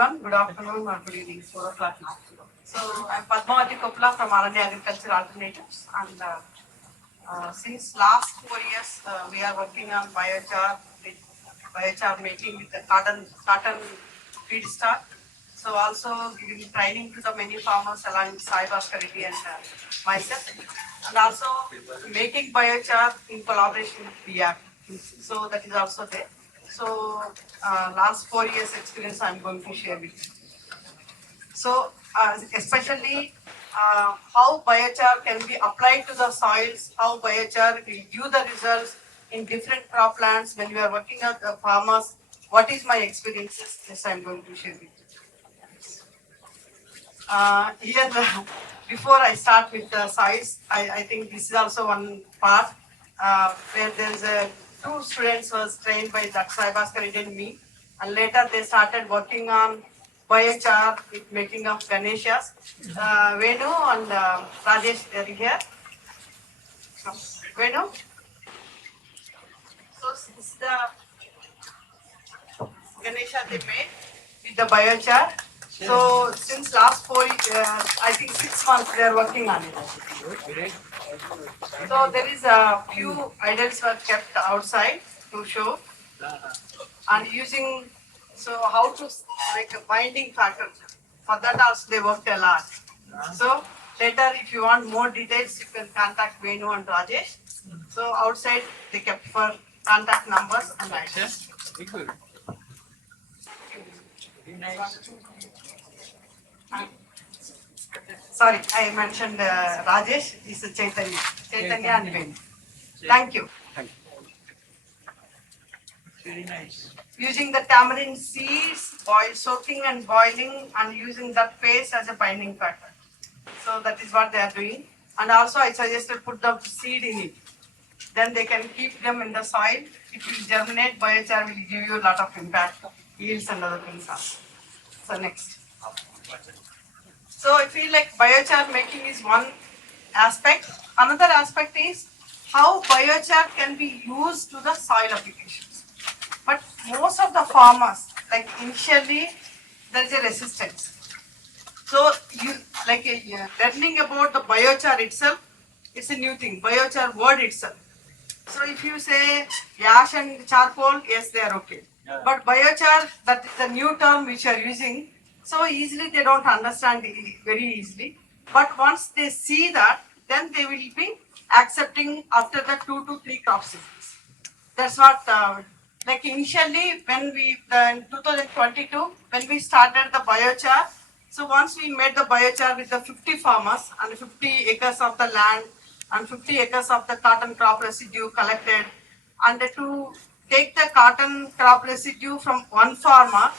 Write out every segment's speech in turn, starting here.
everyone. Good afternoon or good evening, 4 o'clock now. So I'm Padmavati Kopla from R&D Agriculture Alternatives, and since last 4 years we are working on biochar making with the cotton feedstock. So also giving training to the many farmers along with Sai Bhaskar Reddy and myself, and also making biochar in collaboration with PR. So that is also there. So last 4 years experience I'm going to share with you. So especially how biochar can be applied to the soils, how biochar will give the results in different croplands when we are working with the farmers. What is my experiences? Yes, I'm going to share with you. Here, before I start with the size, I think this is also one part where there is two students was trained by Dr. Sai Bhaskar Reddy and me, and later they started working on biochar with making of Ganeshas. Venu and Rajesh, they are here. Venu. So this is the Ganesha they made with the biochar. So since last I think 6 months they are working on it. So there is a few idols were kept outside to show, and using how to make a binding factor. For that also they worked a lot. So later if you want more details you can contact Venu and Rajesh. So outside they kept for contact numbers and idols. Sorry, I mentioned Rajesh. This is Chaitanya. Chaitanya and Ben. Thank you. Very nice. Using the tamarind seeds, soaking and boiling, and using that paste as a binding factor. So that is what they are doing. And also I suggested put the seed in it. Then they can keep them in the soil. It will germinate. Biochar will give you a lot of impact, yields and other things also. So next. So I feel like biochar making is one aspect. Another aspect is how biochar can be used to the soil applications. But most of the farmers, like initially, there is a resistance. So you learning about the biochar itself, it's a new thing. Biochar word itself. So if you say ash and charcoal, yes, they are okay. Yeah. But biochar, that is the new term which you are using. So easily they don't understand it very easily. But once they see that, then they will be accepting after the 2 to 3 crop seasons. That's what, like initially when in 2022, when we started the biochar, so once we made the biochar with the 50 farmers and 50 acres of the land and 50 acres of the cotton crop residue collected, and to take the cotton crop residue from one farmer,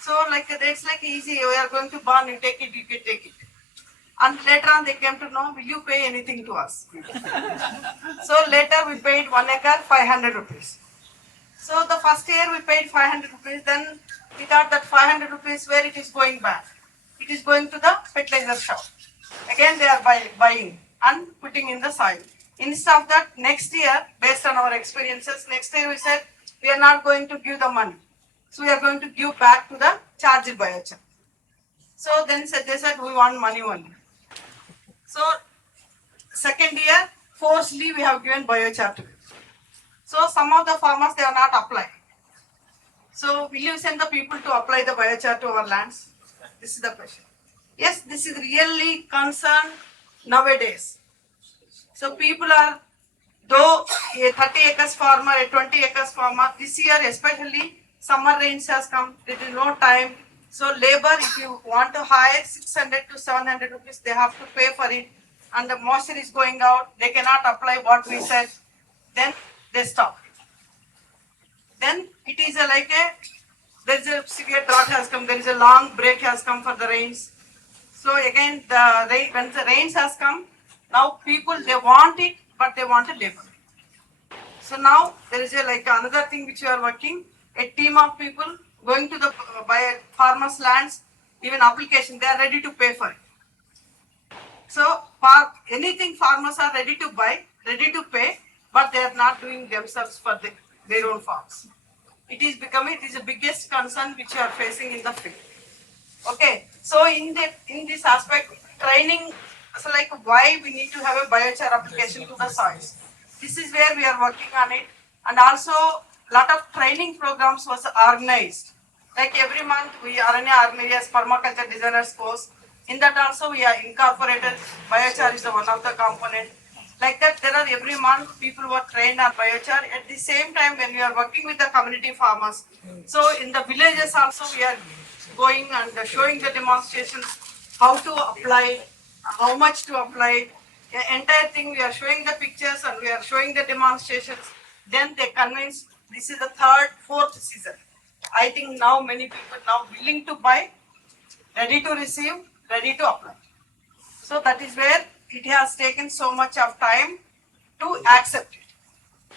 so like it's like easy, we are going to burn, you take it, you can take it. And later on they came to know, will you pay anything to us? So later we paid 1 acre 500 rupees. So the first year we paid 500 rupees, then we thought that 500 rupees where it is going back. It is going to the fertilizer shop. Again they are buying and putting in the soil. Instead of that, next year, based on our experiences, next year we said we are not going to give the money. So we are going to give back to the charged biochar. So then they said we want money only. So second year, forcefully we have given biochar to them. So some of the farmers, they are not applying. So will you send the people to apply the biochar to our lands? This is the question. Yes, this is really concern nowadays. So people are, though a 30 acres farmer, a 20 acres farmer, this year especially summer rains has come, there is no time. So labor, if you want to hire 600 to 700 rupees, they have to pay for it. And the moisture is going out, they cannot apply what we said. Then they stop. Then it is there is a severe drought has come, there is a long break has come for the rains. So again, when the rains has come, now people, they want it, but they want a labor. So now there is another thing which we are working, a team of people going to the farmers' lands, even application, they are ready to pay for it. So for anything farmers are ready to buy, ready to pay, but they are not doing themselves for their own farms. It is the biggest concern which we are facing in the field. Okay, so in this aspect, training, so like why we need to have a biochar application to the soils. This is where we are working on it, and also lot of training programs was organized. Like every month we RNA organizes permaculture designers course. In that also we are incorporated biochar is the one of the component. Like that, there are every month people were trained on biochar. At the same time, when we are working with the community farmers, so in the villages also we are going and showing the demonstrations, how to apply, how much to apply, the entire thing we are showing the pictures and we are showing the demonstrations. Then they convince this is the third, fourth season. I think now many people now willing to buy, ready to receive, ready to apply. So that is where it has taken so much of time to accept it.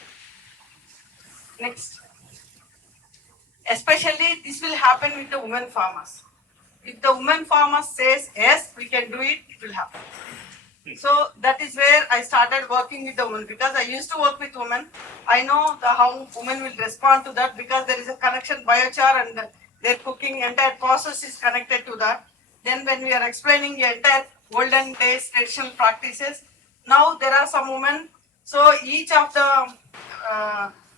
Next. Especially this will happen with the women farmers. If the women farmer says yes, we can do it, it will happen. So that is where I started working with the women because I used to work with women. I know how women will respond to that because there is a connection biochar and their cooking entire process is connected to that. Then when we are explaining the entire olden days traditional practices, now there are some women. So each of the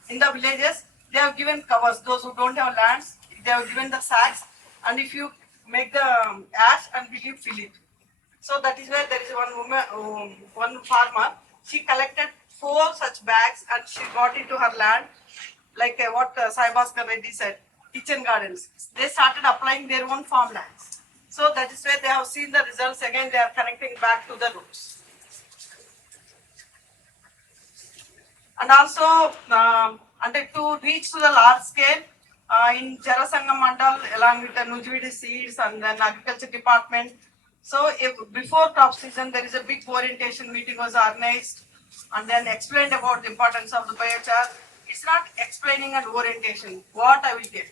in the villages they have given covers. Those who don't have lands, they have given the sacks, and if you make the ash and will you fill it. So that is where there is one woman, one farmer. She collected 4 such bags and she got into her land, like what Sai Bhaskar Reddy said, kitchen gardens. They started applying their own farmlands. So that is where they have seen the results. Again, they are connecting back to the roots. And also, and to reach to the large scale, in Jarasangam Mandal, along with the Nujvidi seeds and then agriculture department. So if before crop season, there is a big orientation meeting was organized and then explained about the importance of the biochar. It's not explaining an orientation, what I will get.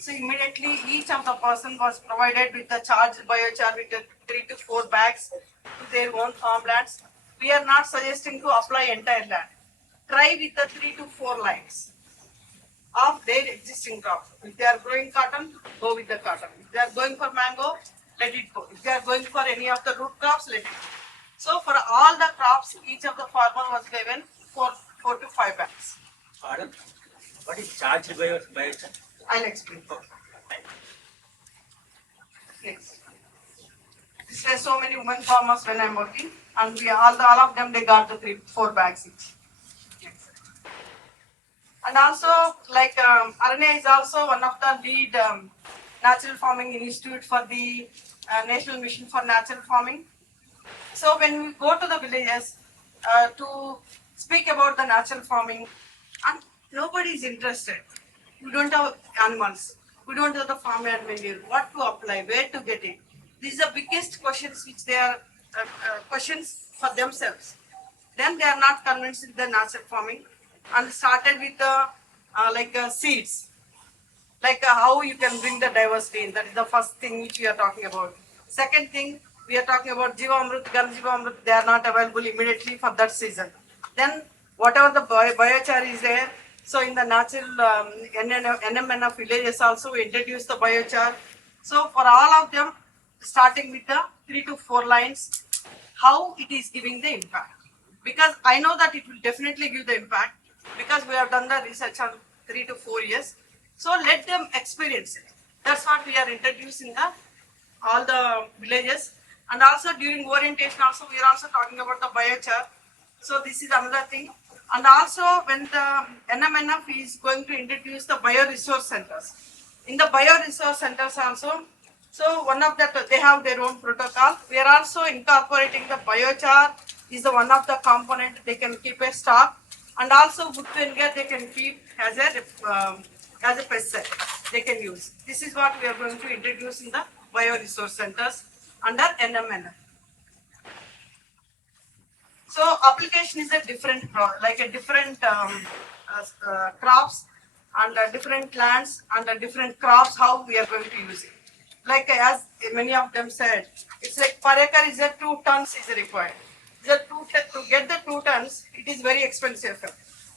So immediately each of the person was provided with the charged biochar with the 3 to 4 bags to their own farmlands. We are not suggesting to apply entire land. Try with the 3 to 4 lines of their existing crop. If they are growing cotton, go with the cotton. If they are going for mango, let it go. If they are going for any of the root crops, let it go. So for all the crops, each of the farmer was given 4 to 5 bags. Pardon? What is charged biochar? I'll explain. Next. This were so many women farmers when I'm working, and we all of them they got the 3 4 bags each. And also, like RNA is also one of the lead natural farming institute for the National Mission for Natural Farming. So when we go to the villages to speak about the natural farming, and nobody is interested. We don't have animals. We don't have the farmland manure. What to apply? Where to get it? These are the biggest questions which they are questions for themselves. Then they are not convinced with the natural farming and started with the seeds, like how you can bring the diversity in. That is the first thing which we are talking about. Second thing, we are talking about Jiva Amrut, Gan Jiva Amrut, they are not available immediately for that season. Then whatever the biochar is there, so in the natural NMNF villages also we introduce the biochar. So for all of them, starting with the 3 to 4 lines, how it is giving the impact. Because I know that it will definitely give the impact because we have done the research on 3 to 4 years. So let them experience it. That's what we are introducing the all the villages. And also during orientation also we are also talking about the biochar. So this is another thing. And also when the NMNF is going to introduce the bioresource centers. In the bioresource centers also, so one of that they have their own protocol. We are also incorporating the biochar is the one of the component they can keep a stock, and also wood vinegar they can keep as a pesticide they can use. This is what we are going to introduce in the bioresource centers under NMNF. So application is a different like a different crops and different lands and different crops how we are going to use it. Like as many of them said, it's like per acre is a 2 tons is required. To get the 2 tons, it is very expensive.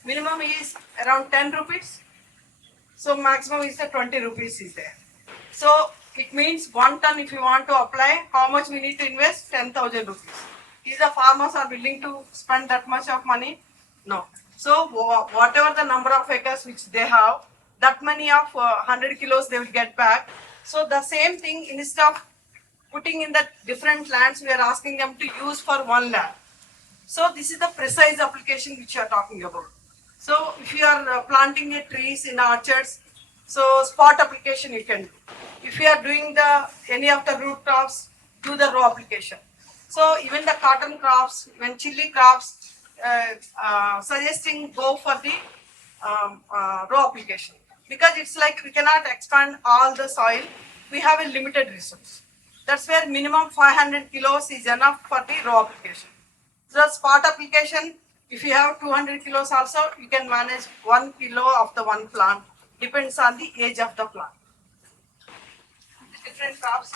Minimum is around 10 rupees. So maximum is the 20 rupees is there. So It means 1 ton if you want to apply, how much we need to invest? 10,000 rupees. Is the farmers are willing to spend that much of money? No. So whatever the number of acres which they have, that many of 100 kilos they will get back. So the same thing, instead of putting in the different lands, we are asking them to use for one land. So this is the precise application which you are talking about. So if you are planting a trees in orchards, so spot application you can do. If you are doing any of the root crops, do the row application. So even the cotton crops, even chili crops, suggesting go for the row application, because it's like we cannot expand all the soil. We have a limited resource. That's where minimum 500 kilos is enough for the row application. So spot application, if you have 200 kilos also, you can manage 1 kilo of the one plant. Depends on the age of the plant. Different crops.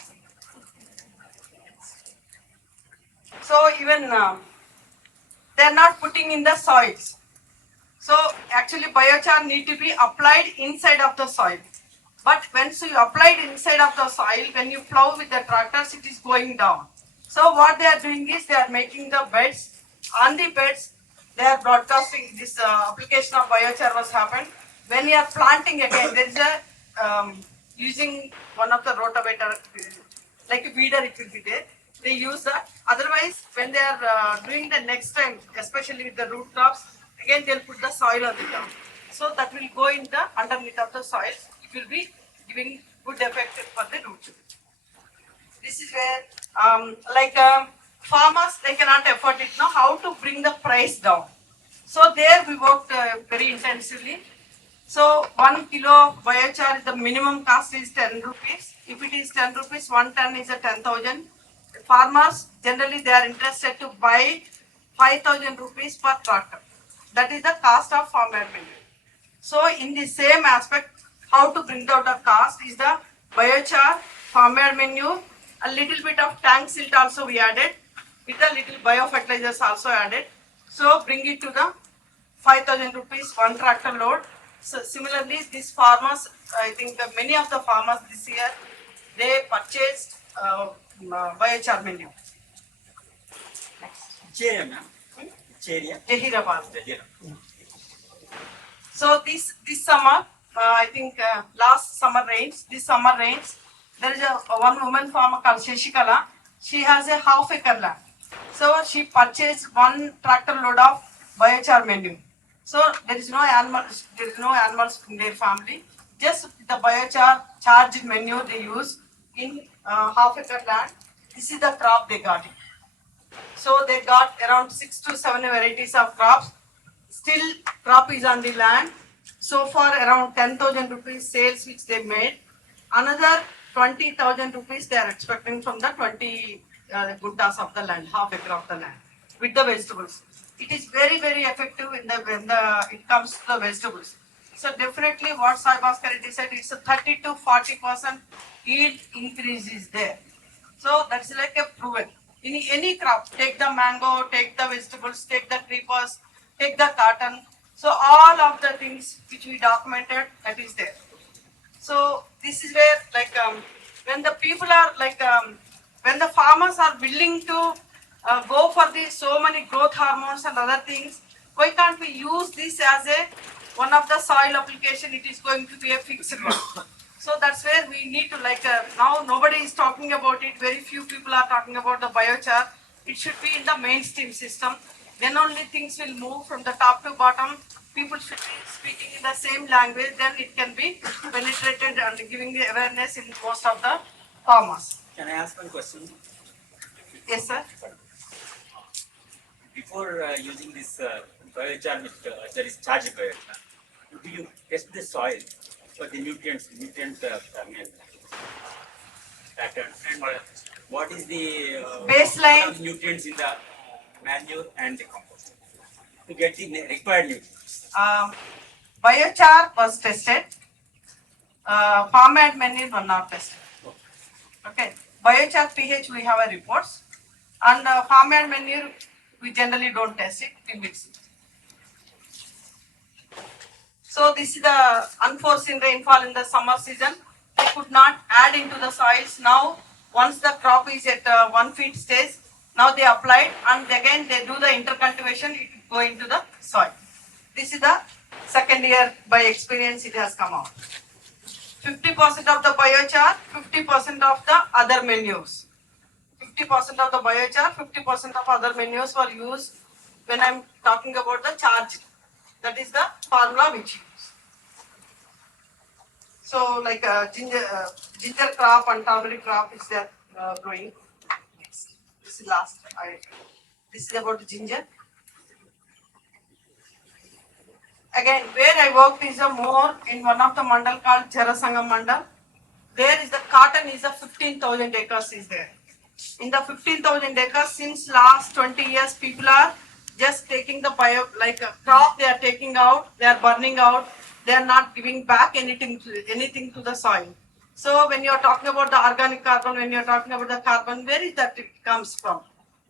So even they are not putting in the soils. So actually biochar need to be applied inside of the soil. But once you apply it inside of the soil, when you plow with the tractors, it is going down. So what they are doing is they are making the beds. On the beds, they are broadcasting this application of biochar was happened. When you are planting again, there is a using one of the rotavator, like a weeder it will be there. They use that. Otherwise, when they are doing the next time, especially with the root crops, again they'll put the soil on the ground. So that will go in the underneath of the soil. It will be giving good effect for the roots. This is where farmers, they cannot afford it now. How to bring the price down? So there we worked very intensively. So 1 kilo of biochar, the minimum cost is 10 rupees. If it is 10 rupees, 1 ton is a 10,000. Farmers generally they are interested to buy 5,000 rupees per tractor. That is the cost of farmer manure. So in the same aspect, how to bring down the cost is the biochar, farmer manure, a little bit of tank silt also we added, with a little biofertilizers also added. So bring it to the 5,000 rupees one tractor load. So similarly, these farmers, I think many of the farmers this year, they purchased biochar manure. Which area, ma'am? Which area? Jahirabad. Jahira. So this summer, I think last summer rains, this summer rains, there is a one woman farmer called Shashikala. She has a half acre land. So she purchased one tractor load of biochar manure. So there is no animals in their family. Just the biochar charged manure they use in half acre land. This is the crop they got. So they got around 6 to 7 varieties of crops. Still crop is on the land. So far around 10,000 rupees sales which they made. Another 20,000 rupees they are expecting from the 20 guntas of the land, half acre of the land, with the vegetables. It is very effective when it comes to the vegetables. So definitely what Sai Bhaskar Reddy said, it's a 30 to 40% yield increase is there. So that's like a proven. In any crop, take the mango, take the vegetables, take the creepers, take the cotton. So all of the things which we documented, that is there. So this is where when the people are when the farmers are willing to go for the so many growth hormones and other things, why can't we use this as one of the soil application? It is going to be a fixed one. So that's where we need to now nobody is talking about it. Very few people are talking about the biochar. It should be in the mainstream system. Then only things will move from the top to bottom. People should be speaking in the same language. Then it can be penetrated and giving the awareness in most of the farmers. Can I ask one question? Yes, sir. Before using this biochar, that is charged biochar, do you test the soil for the nutrient pattern? And what is the Baseline. of nutrients in the manure and the compost to get the required nutrients? Biochar was tested. Farmyard manure were not tested. Okay. Biochar pH we have a reports, and farmyard manure we generally don't test it. We mix it. So this is the unforeseen rainfall in the summer season. they could not add into the soils. Now, once the crop is at 1 feet stage, now they applied and again they do the intercultivation, it will go into the soil. This is the second year by experience it has come out. 50% of the biochar, 50% of the other manures. 50% of the biochar, 50% of other manures were used when I am talking about the charge. That is the formula which use. So like ginger crop and turmeric crop is there growing. Next. This is last. This is about ginger. Again, where I worked is a more in one of the mandal called Jarasangam mandal. There is the cotton is a 15,000 acres is there. In the 15,000 acres, since last 20 years, people are just taking the like a crop they are taking out, they are burning out, they are not giving back anything to the soil. So when you are talking about the organic carbon, when you are talking about the carbon, where is that it comes from?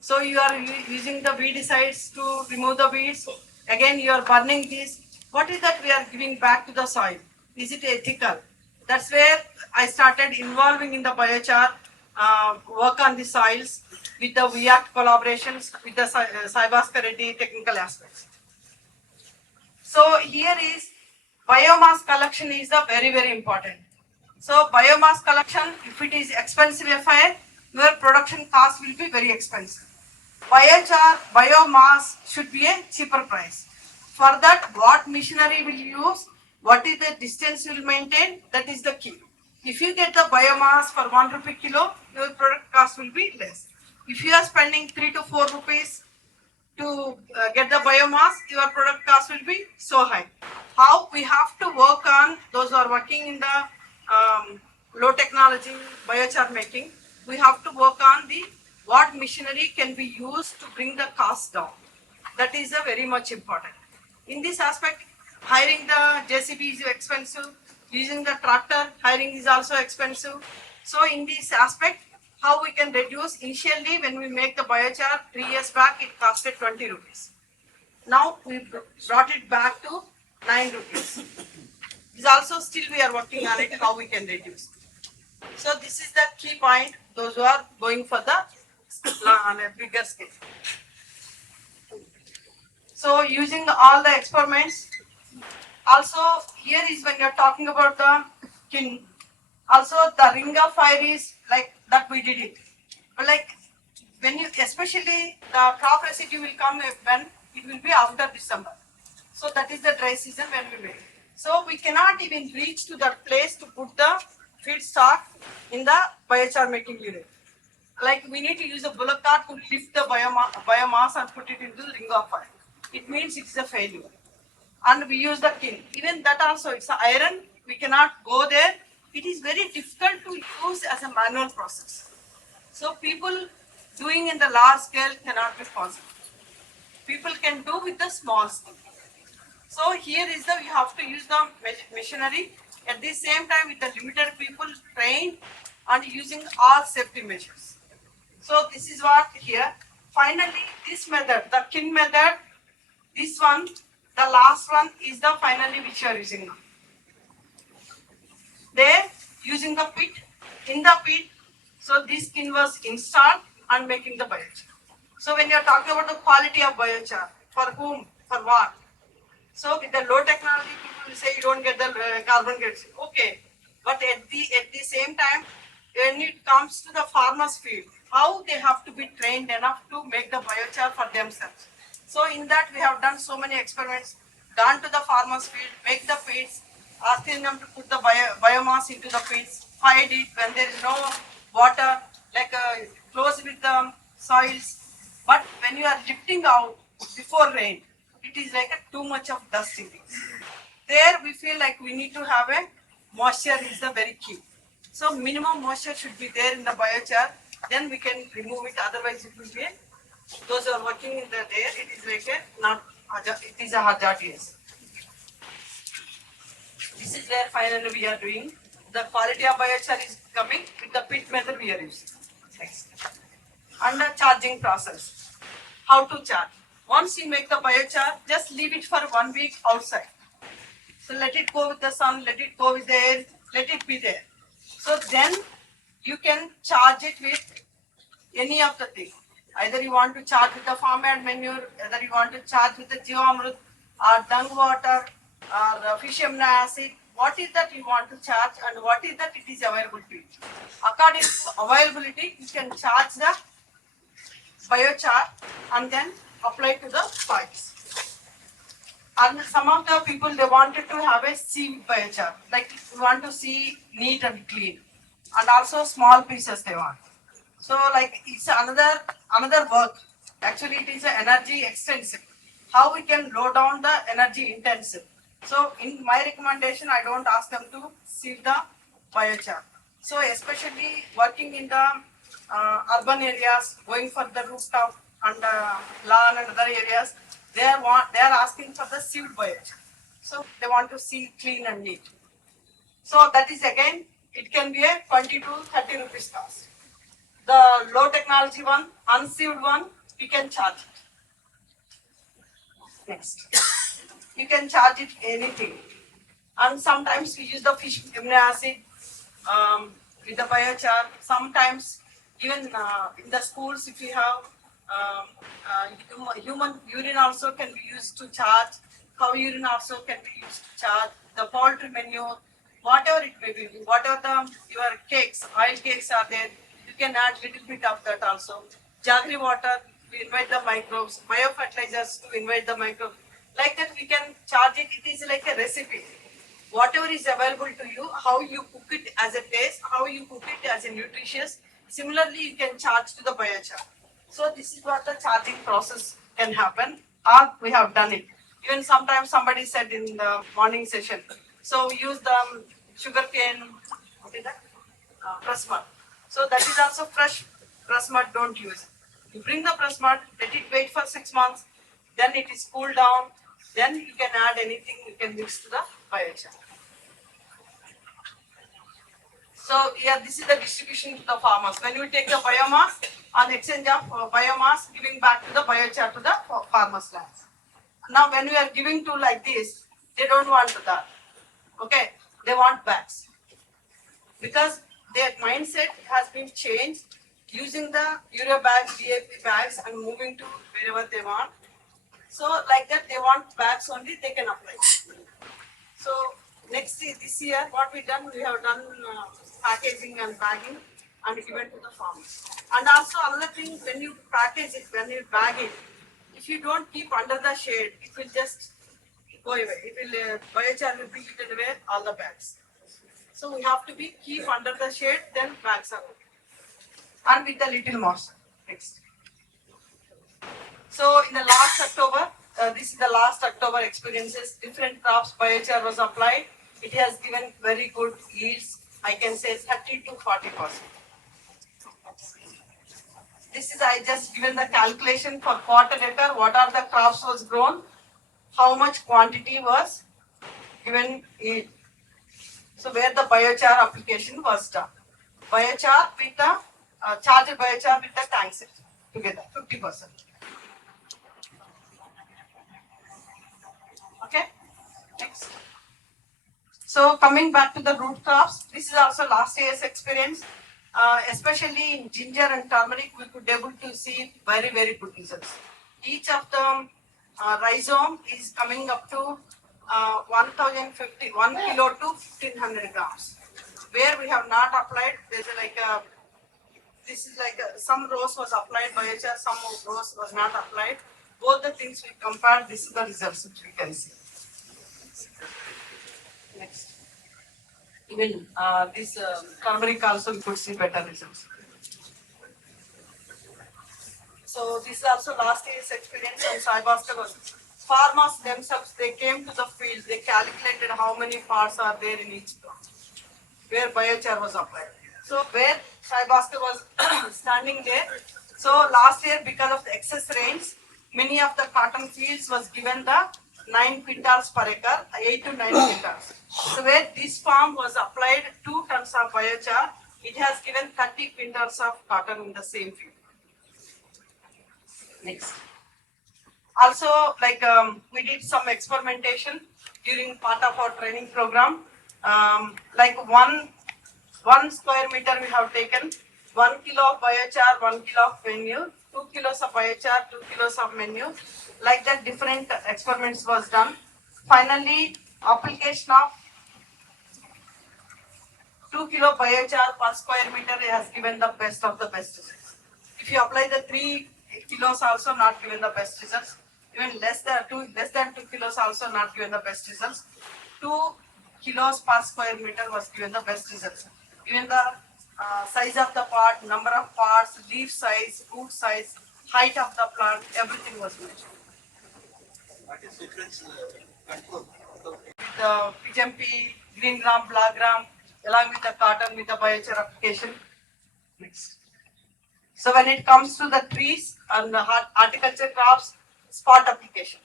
So you are using the weedicides to remove the weeds. Again, you are burning this. What is that we are giving back to the soil? Is it ethical? That's where I started involving in the biochar work on the soils with the VIAC collaborations with the Sai Bhaskar Reddy technical aspects. So here is biomass collection is the very important. So biomass collection, if it is expensive affair, your production cost will be very expensive. Biochar, biomass should be a cheaper price. For that, what machinery will you use? What is the distance you will maintain? That is the key. If you get the biomass for 1 rupee kilo, your product cost will be less. If you are spending 3 to 4 rupees to get the biomass, your product cost will be so high. How we have to work on those who are working in the low technology biochar making, we have to work on the what machinery can be used to bring the cost down. That is a very much important. In this aspect, hiring the JCB is expensive, using the tractor, hiring is also expensive. So in this aspect, how we can reduce, initially when we make the biochar 3 years back, it costed 20 rupees. Now we brought it back to 9 rupees. This also still we are working on it, how we can reduce. So this is the key point, those who are going for the on a bigger scale. So using all the experiments, also here is when you are talking about the kin, also the ring of fire is like that we did it. But like when you, especially the crop residue will come when it will be after December. So that is the dry season when we make. So we cannot even reach to that place to put the feedstock in the biochar making unit. Like we need to use a bullock cart to lift the biomass and put it into the ring of fire. It means it is a failure. And we use the kiln. Even that also, it's iron, we cannot go there. It is very difficult to use as a manual process. So people doing in the large scale cannot be possible. People can do with the small scale. So here is the, we have to use the machinery. At the same time with the limited people trained and using all safety measures. So this is what here. Finally, this method, the kiln method, this one, the last one is the finally which you are using now. There, using the pit, in the pit, so this kiln was installed and making the biochar. So when you are talking about the quality of biochar, for whom, for what? So with the low technology, people will say you don't get the carbon gets okay, but at the same time, when it comes to the farmers' field, how they have to be trained enough to make the biochar for themselves. So in that we have done so many experiments, gone to the farmers' field, make the pits, asking them to put the biomass into the pits, find it when there is no water, like close with the soils. But when you are lifting out before rain, it is like too much of dust in it. There we feel like we need to have a moisture is the very key. So minimum moisture should be there in the biochar, then we can remove it, otherwise it will be those who are working in the air, it is like a not it is a hazard, yes. This is where finally we are doing. The quality of biochar is coming with the pit method we are using. Next. And the charging process. How to charge? Once you make the biochar, just leave it for 1 week outside. So let it go with the sun, let it go with the air, let it be there. So then you can charge it with any of the thing. Either you want to charge with the farmyard manure, either you want to charge with the Jivamrut or dung water or fish amino acid. What is that you want to charge and what is that it is available to you. According to availability, you can charge the biochar and then apply to the soils. And some of the people, they wanted to have a seed biochar, like you want to see neat and clean, and also small pieces they want. So like it's another work. Actually, it is a energy extensive. How we can low down the energy intensive. So in my recommendation, I don't ask them to seed the biochar. So especially working in the urban areas, going for the rooftop and lawn and other areas, they are asking for the seed biochar. So they want to see clean and neat. So that is again, it can be a 20 to 30 rupees cost. The low technology one, unsealed one, you can charge it. Next. You can charge it anything. And sometimes we use the fish amino acid with the biochar. Sometimes even in the schools, if you have human urine also can be used to charge. Cow urine also can be used to charge. The poultry manure, whatever it may be, whatever your cakes, oil cakes are there, you can add little bit of that also. Jaggery water to invite the microbes, biofertilizers to invite the microbes. Like that we can charge it. It is like a recipe. Whatever is available to you, how you cook it as a taste, how you cook it as a nutritious. Similarly, you can charge to the biochar. So this is what the charging process can happen, or we have done it. Even sometimes somebody said in the morning session, so we use the sugarcane, what is that? Press mud. So that is also fresh press mud, don't use. You bring the press mud, let it wait for 6 months, then it is cooled down, then you can add anything, you can mix to the biochar. So here this is the distribution to the farmers. When you take the biomass, on exchange of biomass, giving back to the biochar to the farmers' lands. Now when we are giving to like this, they don't want that. Okay, they want bags. Because their mindset has been changed using the urea bags, DAP bags and moving to wherever they want. So like that they want bags only, they can apply. So this year what we done, we have done packaging and bagging and given to the farmers. And also another thing, when you package it, when you bag it, if you don't keep under the shade, it will just go away. It will biochar will be eaten away all the bags. So we have to keep under the shade, then bags are okay. And with a little moisture. Next. So in the last October, this is the last October experiences, different crops biochar was applied. It has given very good yields. I can say 30 to 40%. This is, I just given the calculation for quarter acre, what are the crops was grown, how much quantity was given yield. So where the biochar application was done. Biochar with the, charged biochar with the tank set together, 50%. Okay, next. So coming back to the root crops, this is also last year's experience. Especially in ginger and turmeric, we could able to see very, very good results. Each of the rhizome is coming up to 1 kilo to 1500 grams. Where we have not applied, there's this is some rows was applied biochar, some rows was not applied. Both the things we compared, this is the results which we can see. Next. Even this turmeric also we could see better results. So this is also last year's experience on Sai Bhaskar was. Farmers themselves, they came to the field, they calculated how many parts are there in each plant, where biochar was applied. So where Sai Bhaskar was standing there, so last year because of the excess rains, many of the cotton fields was given the 9 quintals per acre, 8 to 9 quintals. So where this farm was applied 2 tons of biochar, it has given 30 quintals of cotton in the same field. Next. Also, we did some experimentation during part of our training program. 1 square meter we have taken 1 kilo of biochar, 1 kilo of manure, 2 kilos of biochar, 2 kilos of manure. Like that, different experiments was done. Finally, application of 2 kilo biochar per square meter has given the best of the best results. If you apply the 3 kilos also not given the best results. Even less than 2 kilos also not given the best results. 2 kilos per square meter was given the best results. Even the size of the pot, number of parts, leaf size, root size, height of the plant, everything was measured. What is difference control? With the PGMP, green gram, black gram, along with the cotton with the biochar application. Next. So when it comes to the trees and the horticulture crops, spot application.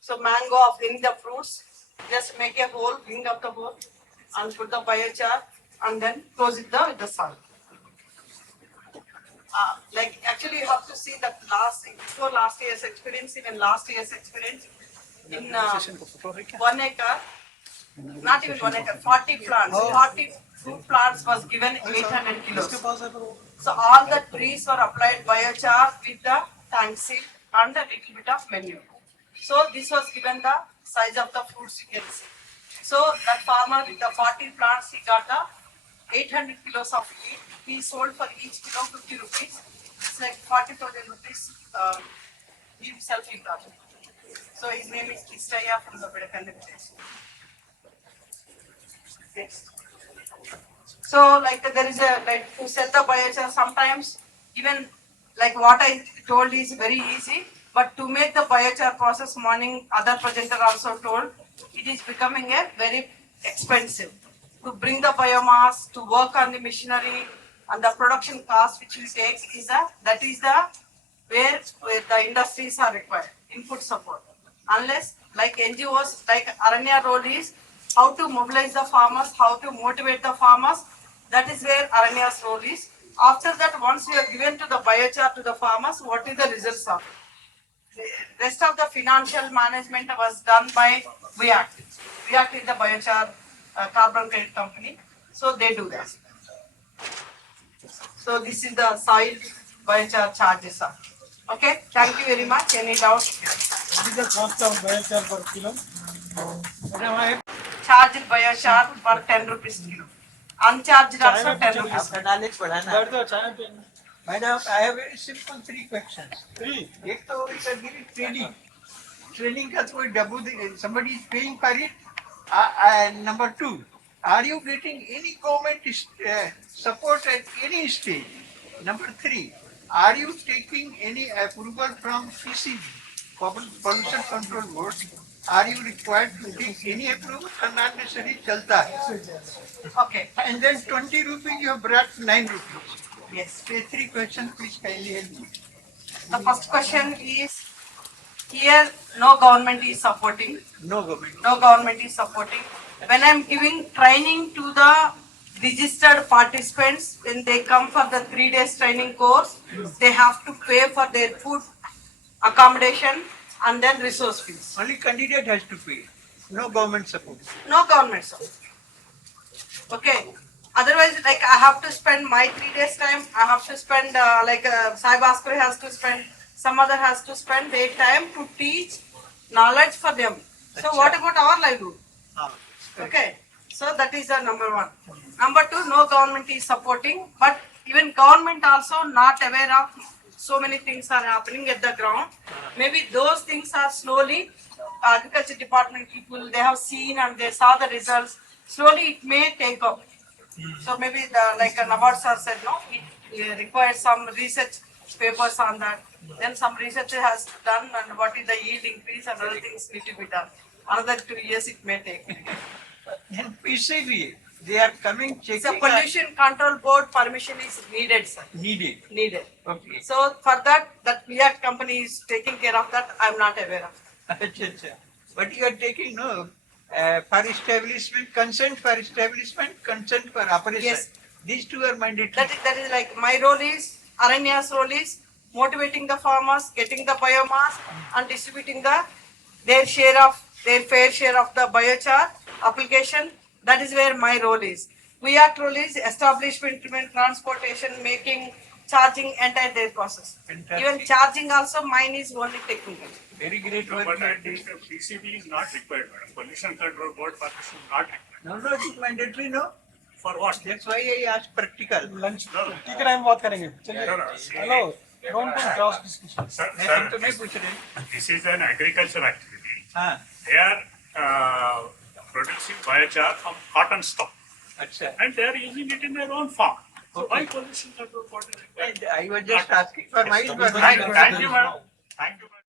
So mango of any the fruits, just make a hole, ring up the hole, and put the biochar, and then close it with the soil. Like actually you have to see that before last year's experience, even last year's experience in 1 acre, not even 1 acre, 40 plants, 40 fruit plants was given 800 kilos. So all the trees were applied biochar with the tank seal and a little bit of manure. So this was given the size of the fruits you can see. So that farmer with the 40 plants, he got the 800 kilos of yield. He sold for each kilo 50 rupees. It's like 40,000 rupees he himself he got. So his name is Kristaya from the Bedakandi village. Next. So like there is a, like to sell the biochar sometimes even like what I told is very easy, but to make the biochar process, morning other presenter also told, it is becoming a very expensive. To bring the biomass, to work on the machinery and the production cost which will take is where the industries are required, input support. Unless like NGOs, like Aranya role is how to mobilize the farmers, how to motivate the farmers. That is where Aranya's role is. After that, once you are given to the biochar to the farmers, what is the results of it? The rest of the financial management was done by VIACT. VIACT is the biochar carbon credit company. So they do that. So this is the soil biochar charges. Okay, thank you very much. Any doubts? What is the cost of biochar per kilo? Madam, I Charged biochar for 10 rupees kilo. Uncharged also 10 rupees. आपका knowledge बढ़ाना है। got the China pen. Madam, I have very simple 3 questions. Three. एक तो इधर गिरी training. Training का तो कोई डब्बू somebody is paying for it. Number 2, are you getting any government support at any stage? Number 3, are you taking any approval from PCB, Pollution Control Board? Are you required to take any approval or not necessarily chalta hai? Okay, And then 20 rupees you have brought 9 rupees. yes. Say 3 questions, please kindly help me. The first question is, here no government is supporting. No government. No government is supporting. When I am giving training to the registered participants, when they come for the 3 days training course, they have to pay for their food, accommodation and then resource fees. Only candidate has to pay. No government support. No government support. Okay. Otherwise, like I have to spend my 3 days time, I have to spend Sai Bhaskar has to spend, some other has to spend their time to teach knowledge for them. So Achha. what about our livelihood? Okay. So that is the number 1. Number 2, no government is supporting, but even government also not aware of so many things are happening at the ground. Maybe those things are slowly, agriculture department people, they have seen and they saw the results. Slowly it may take up. So maybe like Nabad sir said, no, it requires some research papers on that. Then some research has done and what is the yield increase and other things need to be done. Another 2 years it may take. And PCB, they are coming checking. So pollution control board permission is needed, sir. Needed. Needed. Okay. So for that VIACT company is taking care of that. I am not aware of. Achha, achha. But you are taking for establishment, consent for establishment, consent for operation. Yes. These 2 are mandatory. That is like my role is, Aranya's role is motivating the farmers, getting the biomass and distributing their fair share of the biochar application. That is where my role is. VR tool is establishment, transportation, making, charging, entire their process. Fantastic. Even charging also, mine is only technical. Very great No, work but you I are doing. think the PCB is not required, madam. Pollution Control Board permission is not required. No, no, it is mandatory, no? For what? That's why I asked practical. Lunch No. ठीक है time बात करेंगे चलिए No, no, see, hello don't cross discussion Sir, मैं तो नहीं sir, पूछ रहे. this is an agricultural activity. हाँ, They are producing biochar from cotton stock अच्छा. and they are using it in their own farm. So why Pollution Control Board is required? I was just asking for my Thank you, madam. Thank you, madam.